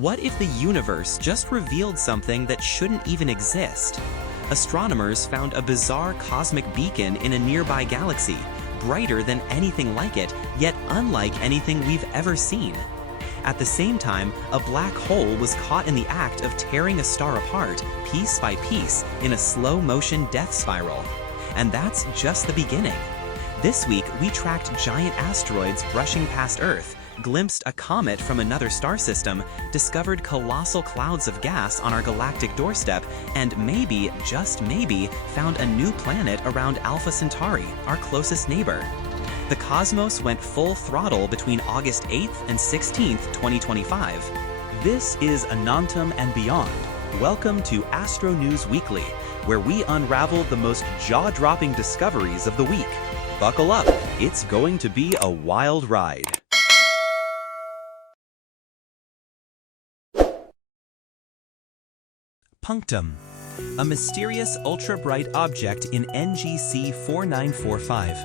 What if the universe just revealed something that shouldn't even exist? Astronomers found a bizarre cosmic beacon in a nearby galaxy, brighter than anything like it, yet unlike anything we've ever seen. At the same time, a black hole was caught in the act of tearing a star apart, piece by piece, in a slow-motion death spiral. And that's just the beginning. This week, we tracked giant asteroids brushing past Earth, glimpsed a comet from another star system, discovered colossal clouds of gas on our galactic doorstep, and maybe, just maybe, found a new planet around Alpha Centauri, our closest neighbor. The cosmos went full throttle between August 8th and 16th, 2025. This is Anantam and Beyond. Welcome to AstroNews Weekly, where we unravel the most jaw-dropping discoveries of the week. Buckle up, it's going to be a wild ride. Punctum, a mysterious ultra-bright object in NGC 4945.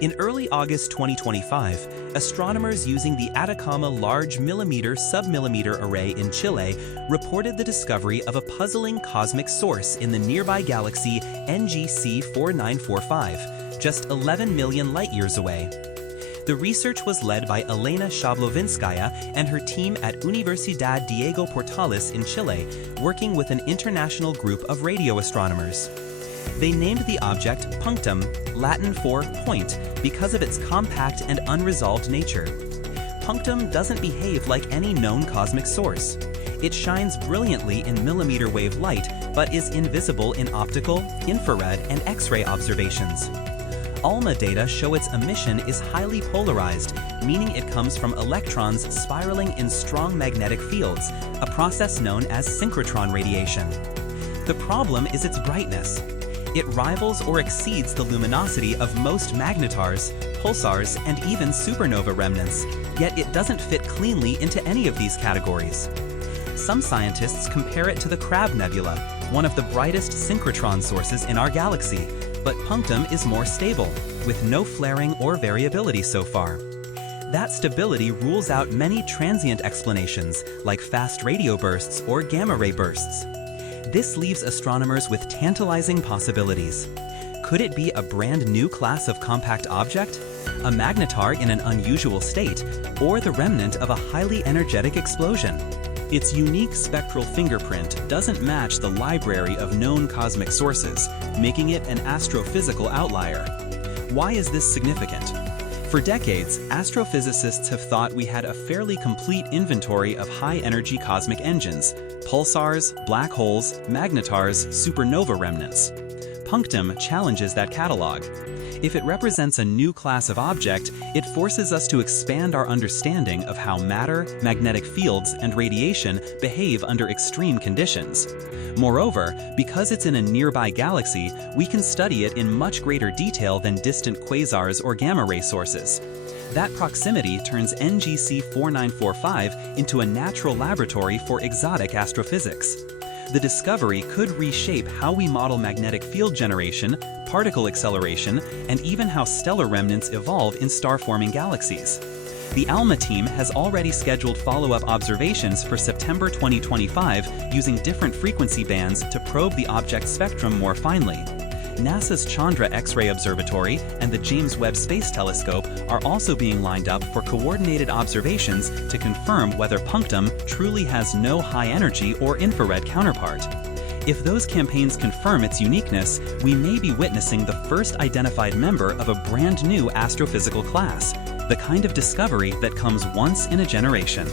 In early August 2025, astronomers using the Atacama Large Millimeter Submillimeter Array in Chile reported the discovery of a puzzling cosmic source in the nearby galaxy NGC 4945, just 11 million light-years away. The research was led by Elena Shablovinskaya and her team at Universidad Diego Portales in Chile, working with an international group of radio astronomers. They named the object Punctum, Latin for point, because of its compact and unresolved nature. Punctum doesn't behave like any known cosmic source. It shines brilliantly in millimeter wave light, but is invisible in optical, infrared, and X-ray observations. ALMA data show its emission is highly polarized, meaning it comes from electrons spiraling in strong magnetic fields, a process known as synchrotron radiation. The problem is its brightness. It rivals or exceeds the luminosity of most magnetars, pulsars, and even supernova remnants, yet it doesn't fit cleanly into any of these categories. Some scientists compare it to the Crab Nebula, one of the brightest synchrotron sources in our galaxy, but Punctum is more stable, with no flaring or variability so far. That stability rules out many transient explanations, like fast radio bursts or gamma-ray bursts. This leaves astronomers with tantalizing possibilities. Could it be a brand new class of compact object, a magnetar in an unusual state, or the remnant of a highly energetic explosion? Its unique spectral fingerprint doesn't match the library of known cosmic sources, making it an astrophysical outlier. Why is this significant? For decades, astrophysicists have thought we had a fairly complete inventory of high-energy cosmic engines: pulsars, black holes, magnetars, supernova remnants. Punctum challenges that catalog. If it represents a new class of object, it forces us to expand our understanding of how matter, magnetic fields, and radiation behave under extreme conditions. Moreover, because it's in a nearby galaxy, we can study it in much greater detail than distant quasars or gamma-ray sources. That proximity turns NGC 4945 into a natural laboratory for exotic astrophysics. The discovery could reshape how we model magnetic field generation, particle acceleration, and even how stellar remnants evolve in star-forming galaxies. The ALMA team has already scheduled follow-up observations for September 2025 using different frequency bands to probe the object's spectrum more finely. NASA's Chandra X-ray Observatory and the James Webb Space Telescope are also being lined up for coordinated observations to confirm whether Punctum truly has no high-energy or infrared counterpart. If those campaigns confirm its uniqueness, we may be witnessing the first identified member of a brand new astrophysical class, the kind of discovery that comes once in a generation.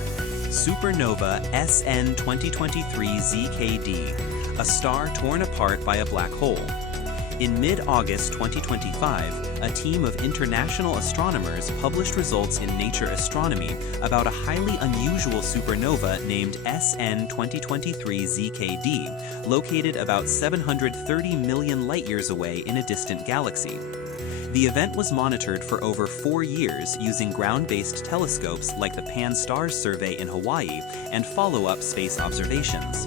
Supernova SN 2023 ZKD, a star torn apart by a black hole. In mid-August 2025, a team of international astronomers published results in Nature Astronomy about a highly unusual supernova named SN 2023 ZKD, located about 730 million light-years away in a distant galaxy. The event was monitored for over 4 years using ground-based telescopes like the Pan-STARRS survey in Hawaii and follow-up space observations.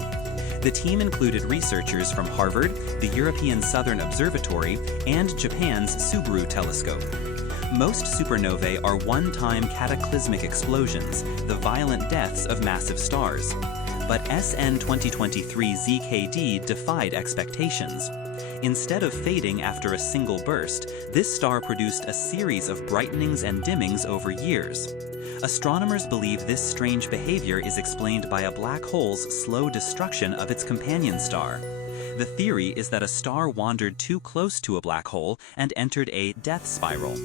The team included researchers from Harvard, the European Southern Observatory, and Japan's Subaru telescope. Most supernovae are one-time cataclysmic explosions, the violent deaths of massive stars. But SN 2023 ZKD defied expectations. Instead of fading after a single burst, this star produced a series of brightenings and dimmings over years. Astronomers believe this strange behavior is explained by a black hole's slow destruction of its companion star. The theory is that a star wandered too close to a black hole and entered a death spiral.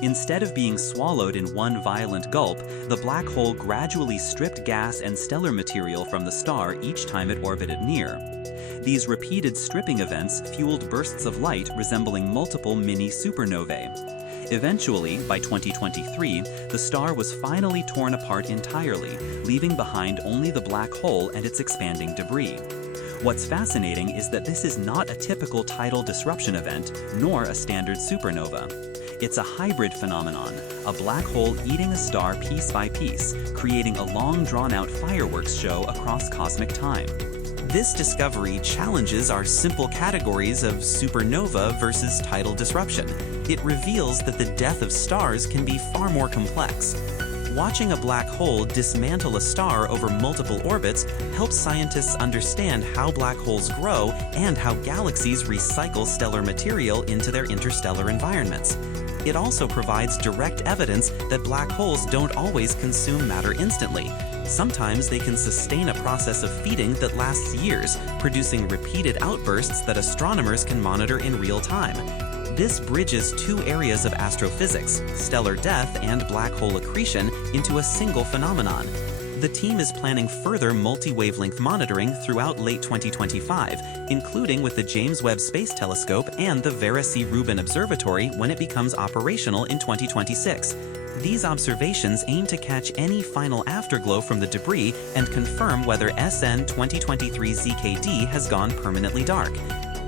Instead of being swallowed in one violent gulp, the black hole gradually stripped gas and stellar material from the star each time it orbited near. These repeated stripping events fueled bursts of light resembling multiple mini supernovae. Eventually, by 2023, the star was finally torn apart entirely, leaving behind only the black hole and its expanding debris. What's fascinating is that this is not a typical tidal disruption event, nor a standard supernova. It's a hybrid phenomenon, a black hole eating a star piece by piece, creating a long drawn-out fireworks show across cosmic time. This discovery challenges our simple categories of supernova versus tidal disruption. It reveals that the death of stars can be far more complex. Watching a black hole dismantle a star over multiple orbits helps scientists understand how black holes grow and how galaxies recycle stellar material into their interstellar environments. It also provides direct evidence that black holes don't always consume matter instantly. Sometimes they can sustain a process of feeding that lasts years, producing repeated outbursts that astronomers can monitor in real time. This bridges two areas of astrophysics, stellar death and black hole accretion, into a single phenomenon. The team is planning further multi-wavelength monitoring throughout late 2025, including with the James Webb Space Telescope and the Vera C. Rubin Observatory when it becomes operational in 2026. These observations aim to catch any final afterglow from the debris and confirm whether SN 2023 ZKD has gone permanently dark.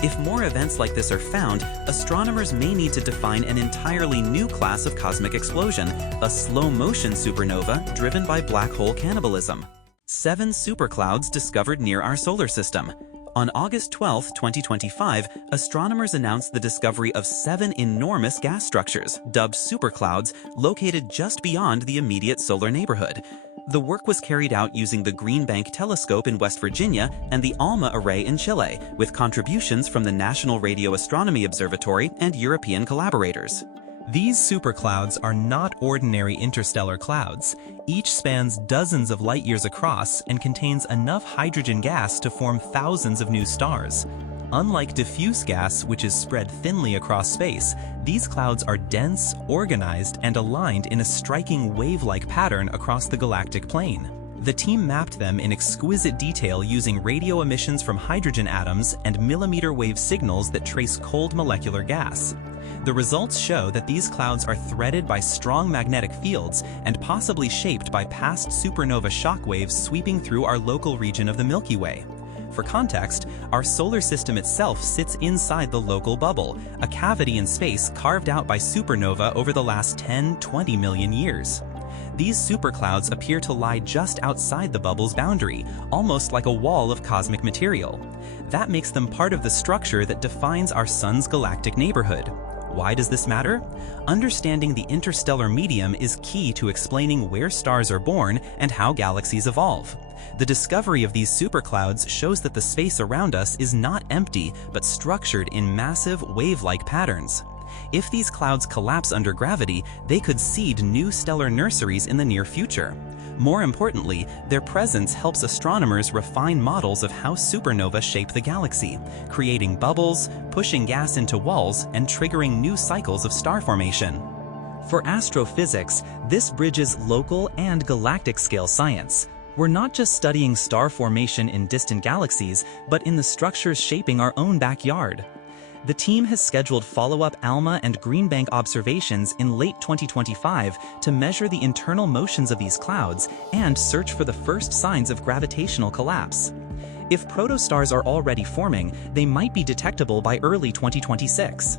If more events like this are found, astronomers may need to define an entirely new class of cosmic explosion, a slow-motion supernova driven by black hole cannibalism. 7 superclouds discovered near our solar system. On August 12, 2025, astronomers announced the discovery of 7 enormous gas structures, dubbed superclouds, located just beyond the immediate solar neighborhood. The work was carried out using the Green Bank Telescope in West Virginia and the ALMA array in Chile, with contributions from the National Radio Astronomy Observatory and European collaborators. These superclouds are not ordinary interstellar clouds. Each spans dozens of light-years across and contains enough hydrogen gas to form thousands of new stars. Unlike diffuse gas, which is spread thinly across space, these clouds are dense, organized, and aligned in a striking wave-like pattern across the galactic plane. The team mapped them in exquisite detail using radio emissions from hydrogen atoms and millimeter-wave signals that trace cold molecular gas. The results show that these clouds are threaded by strong magnetic fields and possibly shaped by past supernova shockwaves sweeping through our local region of the Milky Way. For context, our solar system itself sits inside the local bubble, a cavity in space carved out by supernova over the last 10–20 million years. These superclouds appear to lie just outside the bubble's boundary, almost like a wall of cosmic material. That makes them part of the structure that defines our sun's galactic neighborhood. Why does this matter? Understanding the interstellar medium is key to explaining where stars are born and how galaxies evolve. The discovery of these superclouds shows that the space around us is not empty, but structured in massive wave-like patterns. If these clouds collapse under gravity, they could seed new stellar nurseries in the near future. More importantly, their presence helps astronomers refine models of how supernovae shape the galaxy, creating bubbles, pushing gas into walls, and triggering new cycles of star formation. For astrophysics, this bridges local and galactic-scale science. We're not just studying star formation in distant galaxies, but in the structures shaping our own backyard. The team has scheduled follow-up ALMA and Green Bank observations in late 2025 to measure the internal motions of these clouds and search for the first signs of gravitational collapse. If protostars are already forming, they might be detectable by early 2026.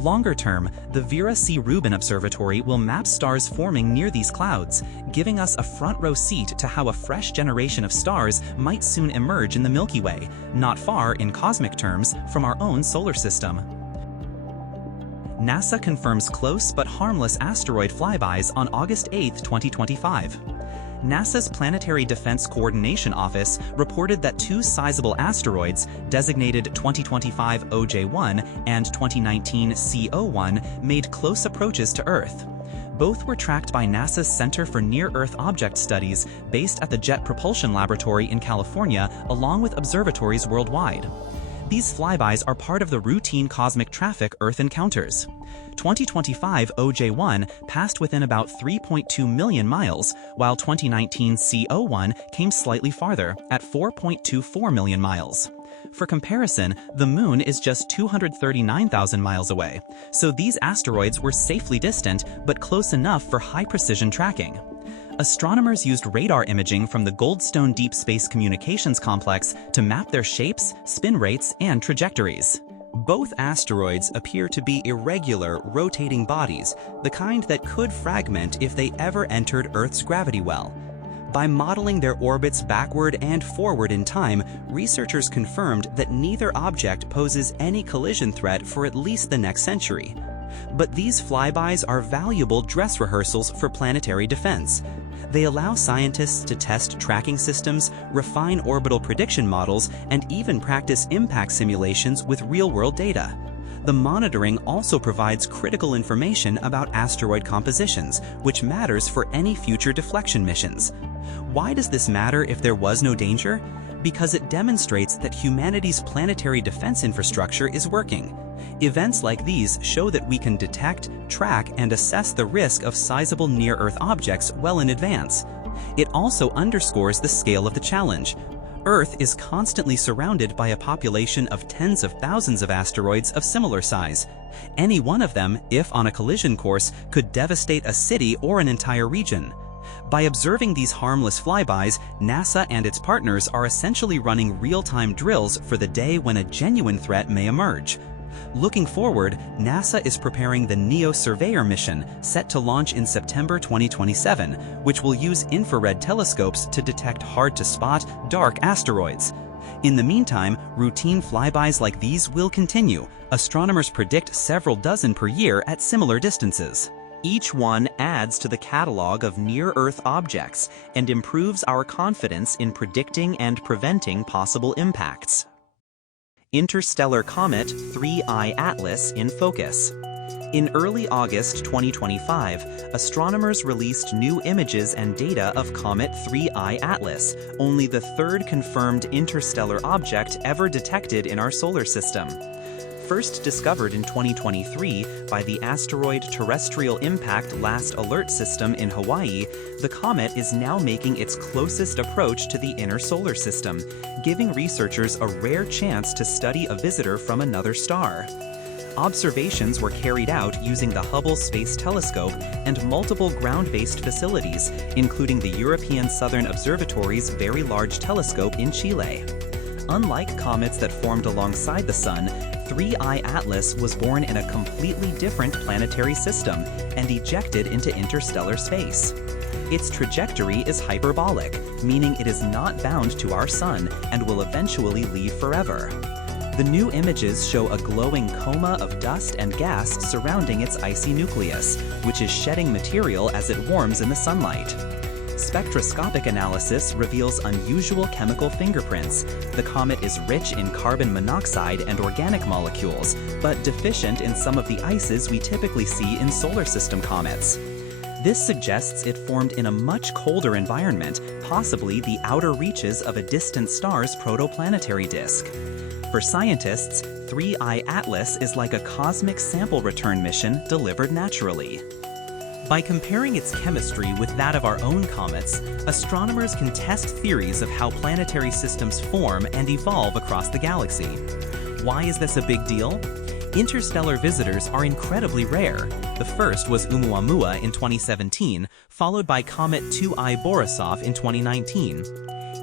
Longer term, the Vera C. Rubin Observatory will map stars forming near these clouds, giving us a front-row seat to how a fresh generation of stars might soon emerge in the Milky Way, not far, in cosmic terms, from our own solar system. NASA confirms close but harmless asteroid flybys on August 8, 2025. NASA's Planetary Defense Coordination Office reported that two sizable asteroids, designated 2025 OJ1 and 2019 CO1, made close approaches to Earth. Both were tracked by NASA's Center for Near-Earth Object Studies, based at the Jet Propulsion Laboratory in California, along with observatories worldwide. These flybys are part of the routine cosmic traffic Earth encounters. 2025 OJ1 passed within about 3.2 million miles, while 2019 CO1 came slightly farther, at 4.24 million miles. For comparison, the Moon is just 239,000 miles away, so these asteroids were safely distant but close enough for high-precision tracking. Astronomers used radar imaging from the Goldstone Deep Space Communications Complex to map their shapes, spin rates, and trajectories. Both asteroids appear to be irregular, rotating bodies, the kind that could fragment if they ever entered Earth's gravity well. By modeling their orbits backward and forward in time, researchers confirmed that neither object poses any collision threat for at least the next century. But these flybys are valuable dress rehearsals for planetary defense. They allow scientists to test tracking systems, refine orbital prediction models, and even practice impact simulations with real-world data. The monitoring also provides critical information about asteroid compositions, which matters for any future deflection missions. Why does this matter if there was no danger? Because it demonstrates that humanity's planetary defense infrastructure is working. Events like these show that we can detect, track, and assess the risk of sizable near-Earth objects well in advance. It also underscores the scale of the challenge. Earth is constantly surrounded by a population of tens of thousands of asteroids of similar size. Any one of them, if on a collision course, could devastate a city or an entire region. By observing these harmless flybys, NASA and its partners are essentially running real-time drills for the day when a genuine threat may emerge. Looking forward, NASA is preparing the NEO Surveyor mission, set to launch in September 2027, which will use infrared telescopes to detect hard-to-spot, dark asteroids. In the meantime, routine flybys like these will continue. Astronomers predict several dozen per year at similar distances. Each one adds to the catalog of near-Earth objects and improves our confidence in predicting and preventing possible impacts. Interstellar Comet 3I Atlas in focus. In early August 2025, astronomers released new images and data of Comet 3I Atlas, only the third confirmed interstellar object ever detected in our solar system. First discovered in 2023 by the Asteroid Terrestrial Impact Last Alert System in Hawaii, the comet is now making its closest approach to the inner solar system, giving researchers a rare chance to study a visitor from another star. Observations were carried out using the Hubble Space Telescope and multiple ground-based facilities, including the European Southern Observatory's Very Large Telescope in Chile. Unlike comets that formed alongside the Sun, 3I Atlas was born in a completely different planetary system and ejected into interstellar space. Its trajectory is hyperbolic, meaning it is not bound to our Sun and will eventually leave forever. The new images show a glowing coma of dust and gas surrounding its icy nucleus, which is shedding material as it warms in the sunlight. Spectroscopic analysis reveals unusual chemical fingerprints. The comet is rich in carbon monoxide and organic molecules, but deficient in some of the ices we typically see in solar system comets. This suggests it formed in a much colder environment, possibly the outer reaches of a distant star's protoplanetary disk. For scientists, 3I Atlas is like a cosmic sample return mission delivered naturally. By comparing its chemistry with that of our own comets, astronomers can test theories of how planetary systems form and evolve across the galaxy. Why is this a big deal? Interstellar visitors are incredibly rare. The first was Oumuamua in 2017, followed by Comet 2I Borisov in 2019.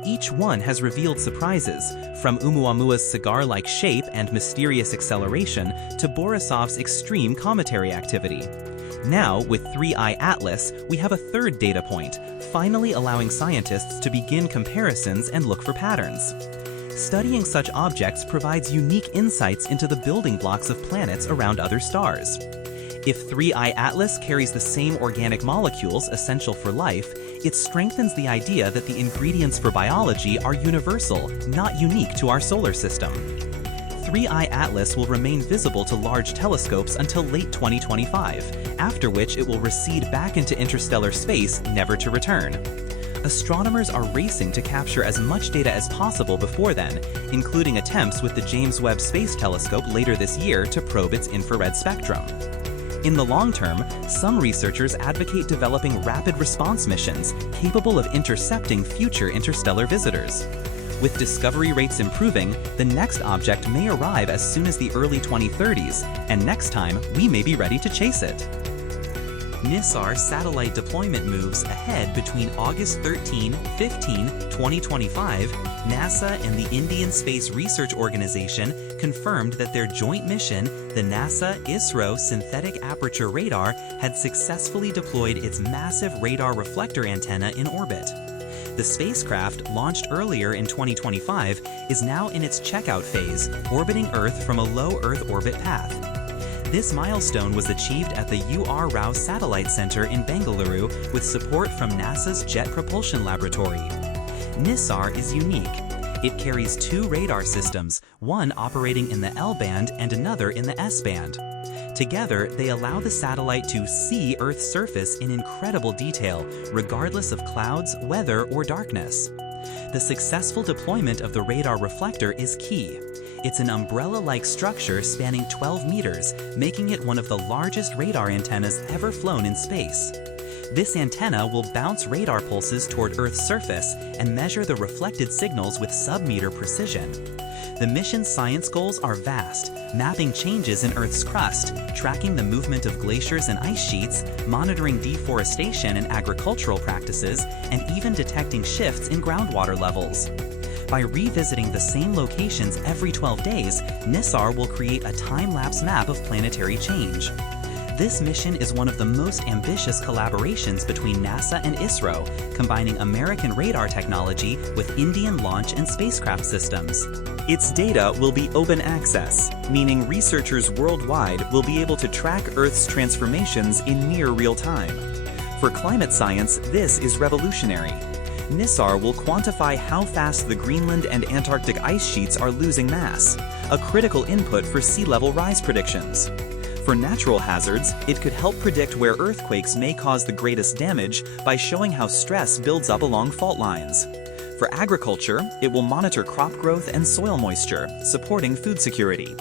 Each one has revealed surprises, from Oumuamua's cigar-like shape and mysterious acceleration to Borisov's extreme cometary activity. Now, with 3I Atlas, we have a third data point, finally allowing scientists to begin comparisons and look for patterns. Studying such objects provides unique insights into the building blocks of planets around other stars. If 3I Atlas carries the same organic molecules essential for life, it strengthens the idea that the ingredients for biology are universal, not unique to our solar system. 3I Atlas will remain visible to large telescopes until late 2025, after which it will recede back into interstellar space, never to return. Astronomers are racing to capture as much data as possible before then, including attempts with the James Webb Space Telescope later this year to probe its infrared spectrum. In the long term, some researchers advocate developing rapid response missions capable of intercepting future interstellar visitors. With discovery rates improving, the next object may arrive as soon as the early 2030s, and next time we may be ready to chase it. NISAR satellite deployment moves ahead between August 13–15, 2025. NASA and the Indian Space Research Organization confirmed that their joint mission, the NASA-ISRO Synthetic Aperture Radar, had successfully deployed its massive radar reflector antenna in orbit. The spacecraft, launched earlier in 2025, is now in its checkout phase, orbiting Earth from a low Earth orbit path. This milestone was achieved at the U.R. Rao Satellite Center in Bengaluru with support from NASA's Jet Propulsion Laboratory. NISAR is unique. It carries two radar systems, one operating in the L-band and another in the S-band. Together, they allow the satellite to see Earth's surface in incredible detail, regardless of clouds, weather, or darkness. The successful deployment of the radar reflector is key. It's an umbrella-like structure spanning 12 meters, making it one of the largest radar antennas ever flown in space. This antenna will bounce radar pulses toward Earth's surface and measure the reflected signals with sub-meter precision. The mission's science goals are vast, mapping changes in Earth's crust, tracking the movement of glaciers and ice sheets, monitoring deforestation and agricultural practices, and even detecting shifts in groundwater levels. By revisiting the same locations every 12 days, NISAR will create a time-lapse map of planetary change. This mission is one of the most ambitious collaborations between NASA and ISRO, combining American radar technology with Indian launch and spacecraft systems. Its data will be open access, meaning researchers worldwide will be able to track Earth's transformations in near real time. For climate science, this is revolutionary. NISAR will quantify how fast the Greenland and Antarctic ice sheets are losing mass, a critical input for sea level rise predictions. For natural hazards, it could help predict where earthquakes may cause the greatest damage by showing how stress builds up along fault lines. For agriculture, it will monitor crop growth and soil moisture, supporting food security.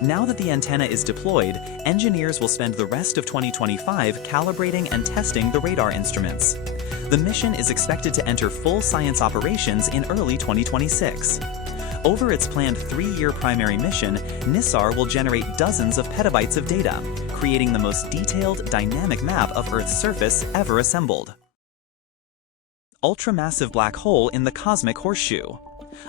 Now that the antenna is deployed, engineers will spend the rest of 2025 calibrating and testing the radar instruments. The mission is expected to enter full science operations in early 2026. Over its planned 3-year primary mission, NISAR will generate dozens of petabytes of data, creating the most detailed, dynamic map of Earth's surface ever assembled. Ultramassive black hole in the Cosmic Horseshoe.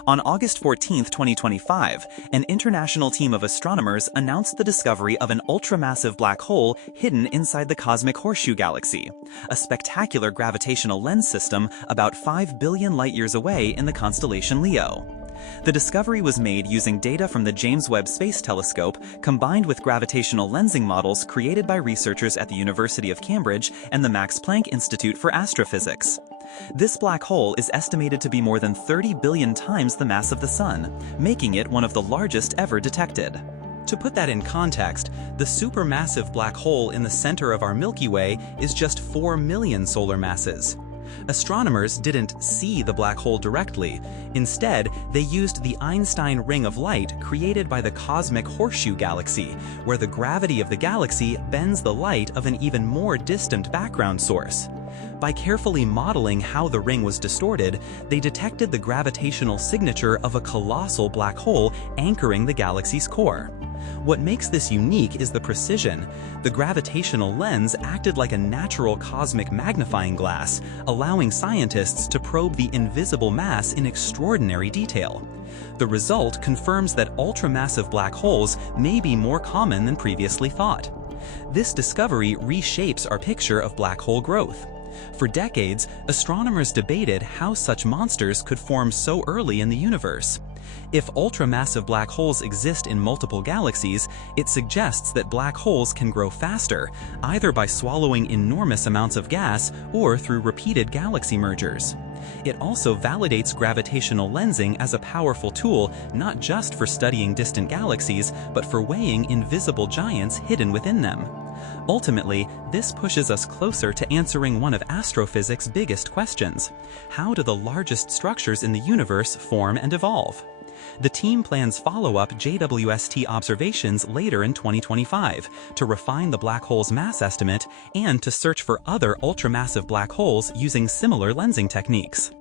On August 14, 2025, an international team of astronomers announced the discovery of an ultramassive black hole hidden inside the Cosmic Horseshoe galaxy, a spectacular gravitational lens system about 5 billion light-years away in the constellation Leo. The discovery was made using data from the James Webb Space Telescope combined with gravitational lensing models created by researchers at the University of Cambridge and the Max Planck Institute for Astrophysics. This black hole is estimated to be more than 30 billion times the mass of the Sun, making it one of the largest ever detected. To put that in context, the supermassive black hole in the center of our Milky Way is just 4 million solar masses. Astronomers didn't see the black hole directly. Instead, they used the Einstein ring of light created by the Cosmic Horseshoe galaxy, where the gravity of the galaxy bends the light of an even more distant background source. By carefully modeling how the ring was distorted, they detected the gravitational signature of a colossal black hole anchoring the galaxy's core. What makes this unique is the precision. The gravitational lens acted like a natural cosmic magnifying glass, allowing scientists to probe the invisible mass in extraordinary detail. The result confirms that ultramassive black holes may be more common than previously thought. This discovery reshapes our picture of black hole growth. For decades, astronomers debated how such monsters could form so early in the universe. If ultramassive black holes exist in multiple galaxies, it suggests that black holes can grow faster, either by swallowing enormous amounts of gas or through repeated galaxy mergers. It also validates gravitational lensing as a powerful tool not just for studying distant galaxies, but for weighing invisible giants hidden within them. Ultimately, this pushes us closer to answering one of astrophysics' biggest questions: how do the largest structures in the universe form and evolve? The team plans follow-up JWST observations later in 2025 to refine the black hole's mass estimate and to search for other ultramassive black holes using similar lensing techniques.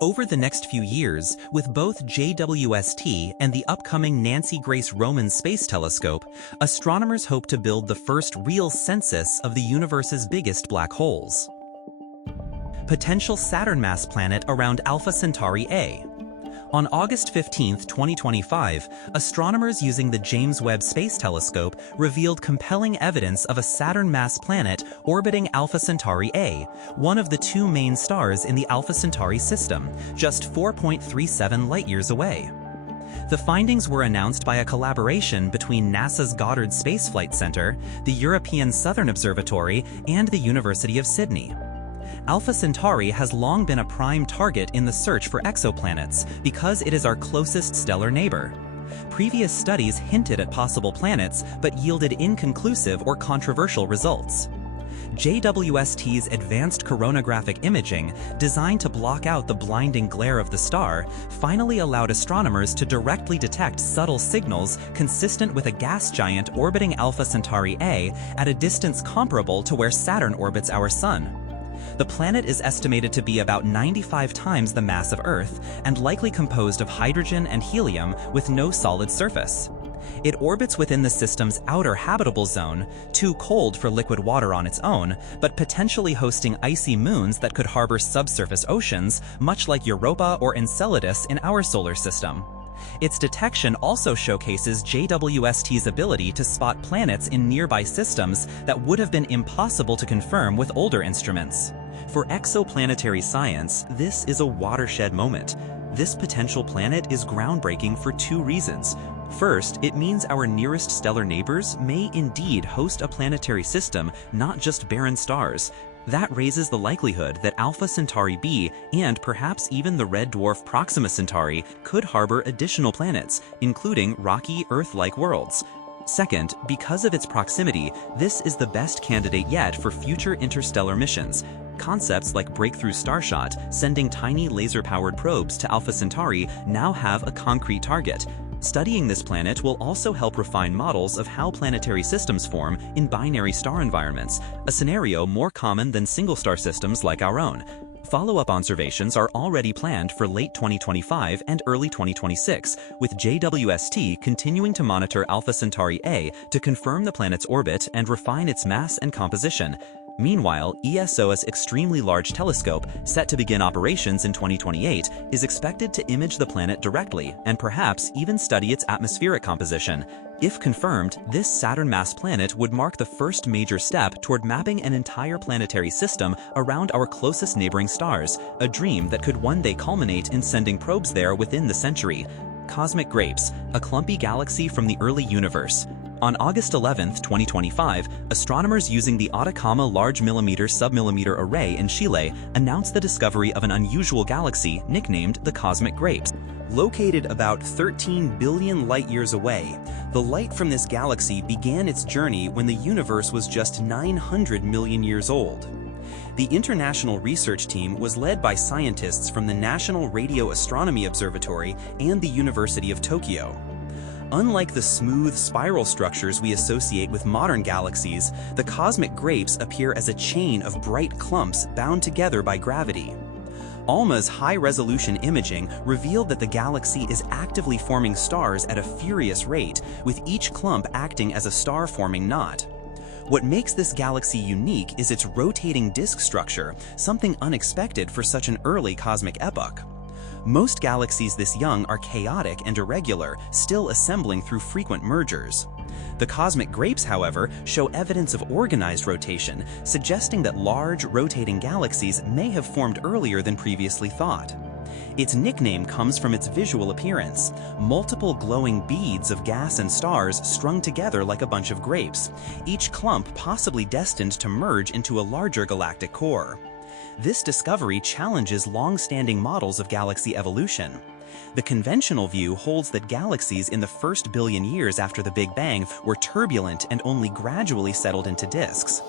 Over the next few years, with both JWST and the upcoming Nancy Grace Roman Space Telescope, astronomers hope to build the first real census of the universe's biggest black holes. Potential Saturn-mass planet around Alpha Centauri A. On August 15, 2025, astronomers using the James Webb Space Telescope revealed compelling evidence of a Saturn-mass planet orbiting Alpha Centauri A, one of the two main stars in the Alpha Centauri system, just 4.37 light-years away. The findings were announced by a collaboration between NASA's Goddard Space Flight Center, the European Southern Observatory, and the University of Sydney. Alpha Centauri has long been a prime target in the search for exoplanets because it is our closest stellar neighbor. Previous studies hinted at possible planets but yielded inconclusive or controversial results. JWST's advanced coronagraphic imaging, designed to block out the blinding glare of the star, finally allowed astronomers to directly detect subtle signals consistent with a gas giant orbiting Alpha Centauri A at a distance comparable to where Saturn orbits our Sun. The planet is estimated to be about 95 times the mass of Earth and likely composed of hydrogen and helium with no solid surface. It orbits within the system's outer habitable zone, too cold for liquid water on its own, but potentially hosting icy moons that could harbor subsurface oceans, much like Europa or Enceladus in our solar system. Its detection also showcases JWST's ability to spot planets in nearby systems that would have been impossible to confirm with older instruments. For exoplanetary science, this is a watershed moment. This potential planet is groundbreaking for two reasons. First, it means our nearest stellar neighbors may indeed host a planetary system, not just barren stars. That raises the likelihood that Alpha Centauri B and perhaps even the red dwarf Proxima Centauri could harbor additional planets, including rocky Earth-like worlds. Second, because of its proximity, this is the best candidate yet for future interstellar missions. Concepts like Breakthrough Starshot, sending tiny laser-powered probes to Alpha Centauri, now have a concrete target. Studying this planet will also help refine models of how planetary systems form in binary star environments, a scenario more common than single-star systems like our own. Follow-up observations are already planned for late 2025 and early 2026, with JWST continuing to monitor Alpha Centauri A to confirm the planet's orbit and refine its mass and composition. Meanwhile, ESO's extremely large telescope, set to begin operations in 2028, is expected to image the planet directly and perhaps even study its atmospheric composition. If confirmed, this Saturn-mass planet would mark the first major step toward mapping an entire planetary system around our closest neighboring stars, a dream that could one day culminate in sending probes there within the century. Cosmic Grapes, a clumpy galaxy from the early universe. On August 11, 2025, astronomers using the Atacama Large Millimeter Submillimeter Array in Chile announced the discovery of an unusual galaxy nicknamed the Cosmic Grapes. Located about 13 billion light-years away, the light from this galaxy began its journey when the universe was just 900 million years old. The international research team was led by scientists from the National Radio Astronomy Observatory and the University of Tokyo. Unlike the smooth spiral structures we associate with modern galaxies, the cosmic grapes appear as a chain of bright clumps bound together by gravity. ALMA's high-resolution imaging revealed that the galaxy is actively forming stars at a furious rate, with each clump acting as a star-forming knot. What makes this galaxy unique is its rotating disk structure, something unexpected for such an early cosmic epoch. Most galaxies this young are chaotic and irregular, still assembling through frequent mergers. The cosmic grapes, however, show evidence of organized rotation, suggesting that large, rotating galaxies may have formed earlier than previously thought. Its nickname comes from its visual appearance: multiple glowing beads of gas and stars strung together like a bunch of grapes, each clump possibly destined to merge into a larger galactic core. This discovery challenges long-standing models of galaxy evolution. The conventional view holds that galaxies in the first billion years after the Big Bang were turbulent and only gradually settled into disks.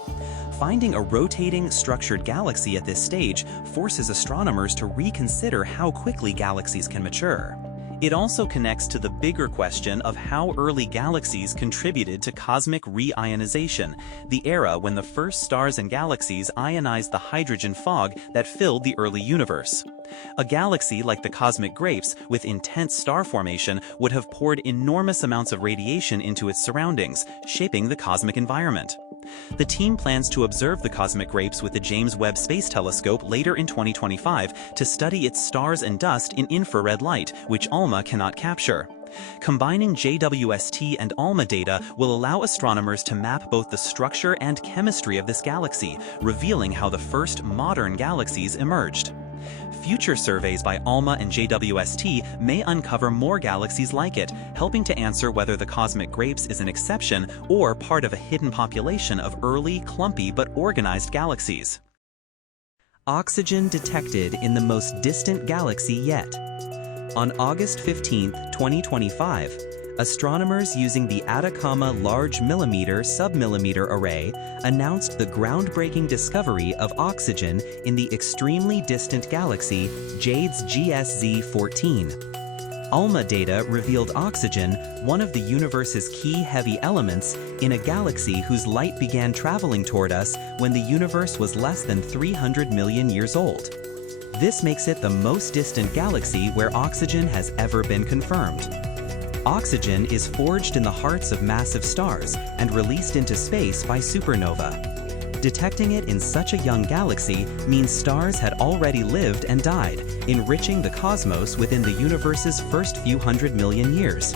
Finding a rotating, structured galaxy at this stage forces astronomers to reconsider how quickly galaxies can mature. It also connects to the bigger question of how early galaxies contributed to cosmic reionization, the era when the first stars and galaxies ionized the hydrogen fog that filled the early universe. A galaxy like the cosmic grapes, with intense star formation, would have poured enormous amounts of radiation into its surroundings, shaping the cosmic environment. The team plans to observe the cosmic grapes with the James Webb Space Telescope later in 2025 to study its stars and dust in infrared light, which ALMA cannot capture. Combining JWST and ALMA data will allow astronomers to map both the structure and chemistry of this galaxy, revealing how the first modern galaxies emerged. Future surveys by ALMA and JWST may uncover more galaxies like it, helping to answer whether the cosmic grapes is an exception or part of a hidden population of early, clumpy but organized galaxies. Oxygen detected in the most distant galaxy yet. On August 15, 2025, astronomers using the Atacama Large Millimeter Submillimeter Array announced the groundbreaking discovery of oxygen in the extremely distant galaxy JADES GSZ-14. ALMA data revealed oxygen, one of the universe's key heavy elements, in a galaxy whose light began traveling toward us when the universe was less than 300 million years old. This makes it the most distant galaxy where oxygen has ever been confirmed. Oxygen is forged in the hearts of massive stars and released into space by supernova. Detecting it in such a young galaxy means stars had already lived and died, enriching the cosmos within the universe's first few hundred million years.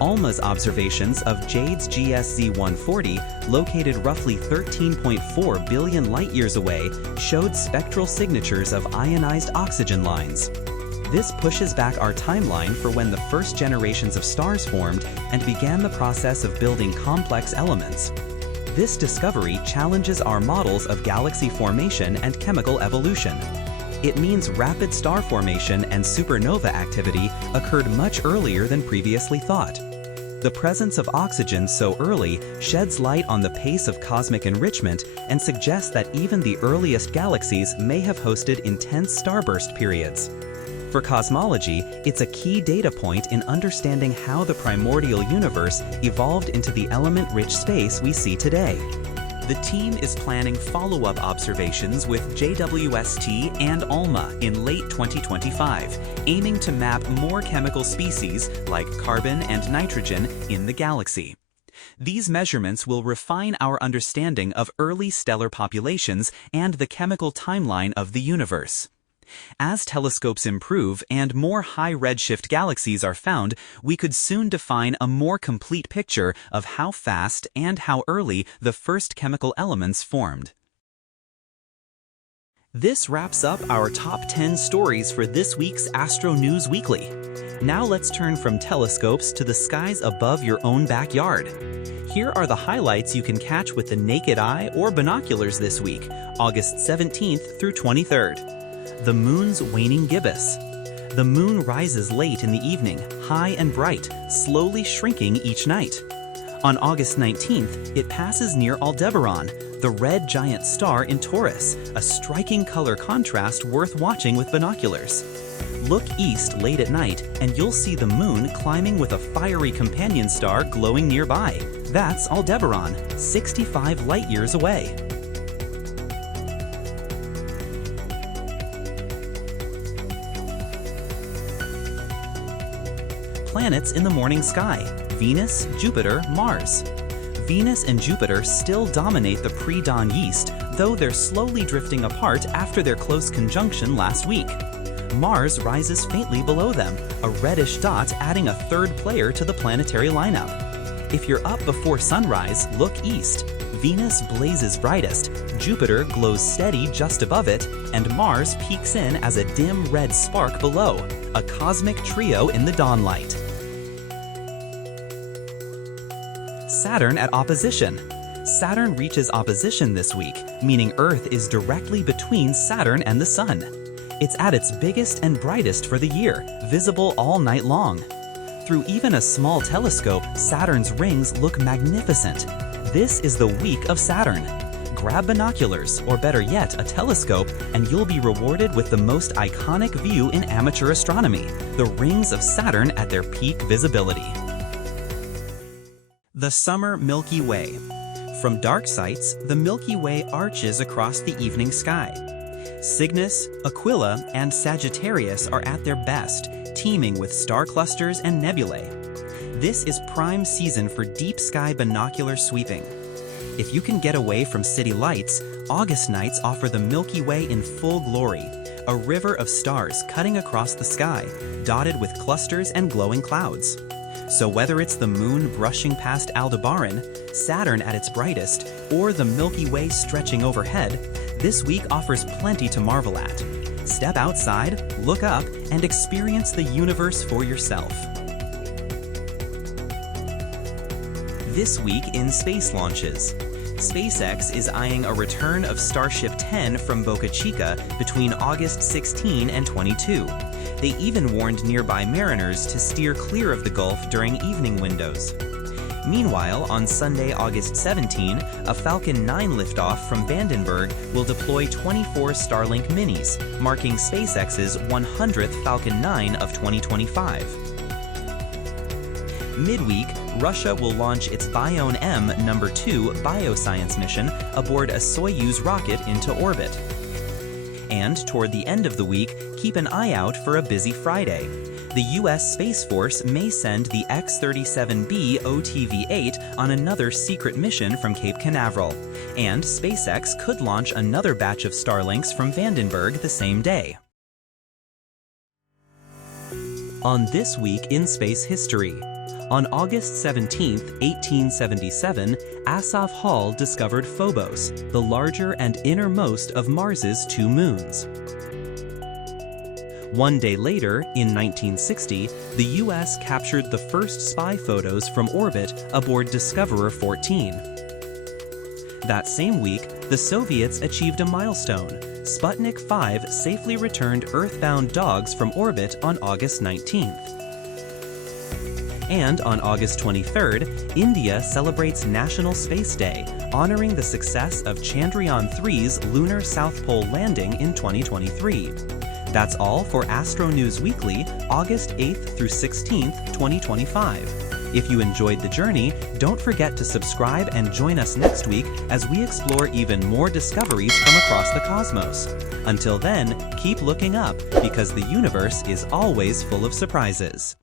ALMA's observations of JADES GSZ-140, located roughly 13.4 billion light-years away, showed spectral signatures of ionized oxygen lines. This pushes back our timeline for when the first generations of stars formed and began the process of building complex elements. This discovery challenges our models of galaxy formation and chemical evolution. It means rapid star formation and supernova activity occurred much earlier than previously thought. The presence of oxygen so early sheds light on the pace of cosmic enrichment and suggests that even the earliest galaxies may have hosted intense starburst periods. For cosmology, it's a key data point in understanding how the primordial universe evolved into the element-rich space we see today. The team is planning follow-up observations with JWST and ALMA in late 2025, aiming to map more chemical species, like carbon and nitrogen, in the galaxy. These measurements will refine our understanding of early stellar populations and the chemical timeline of the universe. As telescopes improve and more high redshift galaxies are found, we could soon define a more complete picture of how fast and how early the first chemical elements formed. This wraps up our top 10 stories for this week's AstroNews Weekly. Now let's turn from telescopes to the skies above your own backyard. Here are the highlights you can catch with the naked eye or binoculars this week, August 17th through 23rd. The moon's waning gibbous. The moon rises late in the evening, high and bright, slowly shrinking each night. On August 19th, it passes near Aldebaran, the red giant star in Taurus, a striking color contrast worth watching with binoculars. Look east late at night, and you'll see the moon climbing with a fiery companion star glowing nearby. That's Aldebaran, 65 light-years away. Planets in the morning sky: Venus, Jupiter, Mars. Venus and Jupiter still dominate the pre-dawn east, though they're slowly drifting apart after their close conjunction last week. Mars rises faintly below them, a reddish dot adding a third player to the planetary lineup. If you're up before sunrise, look east. Venus blazes brightest, Jupiter glows steady just above it, and Mars peeks in as a dim red spark below, a cosmic trio in the dawnlight. Saturn at opposition. Saturn reaches opposition this week, meaning Earth is directly between Saturn and the Sun. It's at its biggest and brightest for the year, visible all night long. Through even a small telescope, Saturn's rings look magnificent. This is the week of Saturn. Grab binoculars, or better yet, a telescope, and you'll be rewarded with the most iconic view in amateur astronomy, the rings of Saturn at their peak visibility. The summer Milky Way. From dark sights, the Milky Way arches across the evening sky. Cygnus, Aquila, and Sagittarius are at their best, teeming with star clusters and nebulae. This is prime season for deep sky binocular sweeping. If you can get away from city lights, August nights offer the Milky Way in full glory, a river of stars cutting across the sky, dotted with clusters and glowing clouds. So whether it's the moon brushing past Aldebaran, Saturn at its brightest, or the Milky Way stretching overhead, this week offers plenty to marvel at. Step outside, look up, and experience the universe for yourself. This week in space launches. SpaceX is eyeing a return of Starship 10 from Boca Chica between August 16 and 22. They even warned nearby mariners to steer clear of the Gulf during evening windows. Meanwhile, on Sunday, August 17, a Falcon 9 liftoff from Vandenberg will deploy 24 Starlink minis, marking SpaceX's 100th Falcon 9 of 2025. Midweek, Russia will launch its Bion-M No. 2 bioscience mission aboard a Soyuz rocket into orbit. And toward the end of the week, keep an eye out for a busy Friday. The U.S. Space Force may send the X-37B OTV-8 on another secret mission from Cape Canaveral, and SpaceX could launch another batch of Starlinks from Vandenberg the same day. On This Week in Space History. On August 17, 1877, Asaph Hall discovered Phobos, the larger and innermost of Mars's two moons. One day later, in 1960, the U.S. captured the first spy photos from orbit aboard Discoverer 14. That same week, the Soviets achieved a milestone. Sputnik 5 safely returned Earth-bound dogs from orbit on August 19th. And on August 23rd, India celebrates National Space Day, honoring the success of Chandrayaan-3's lunar South Pole landing in 2023. That's all for AstroNews Weekly, August 8th through 16th, 2025. If you enjoyed the journey, don't forget to subscribe and join us next week as we explore even more discoveries from across the cosmos. Until then, keep looking up because the universe is always full of surprises.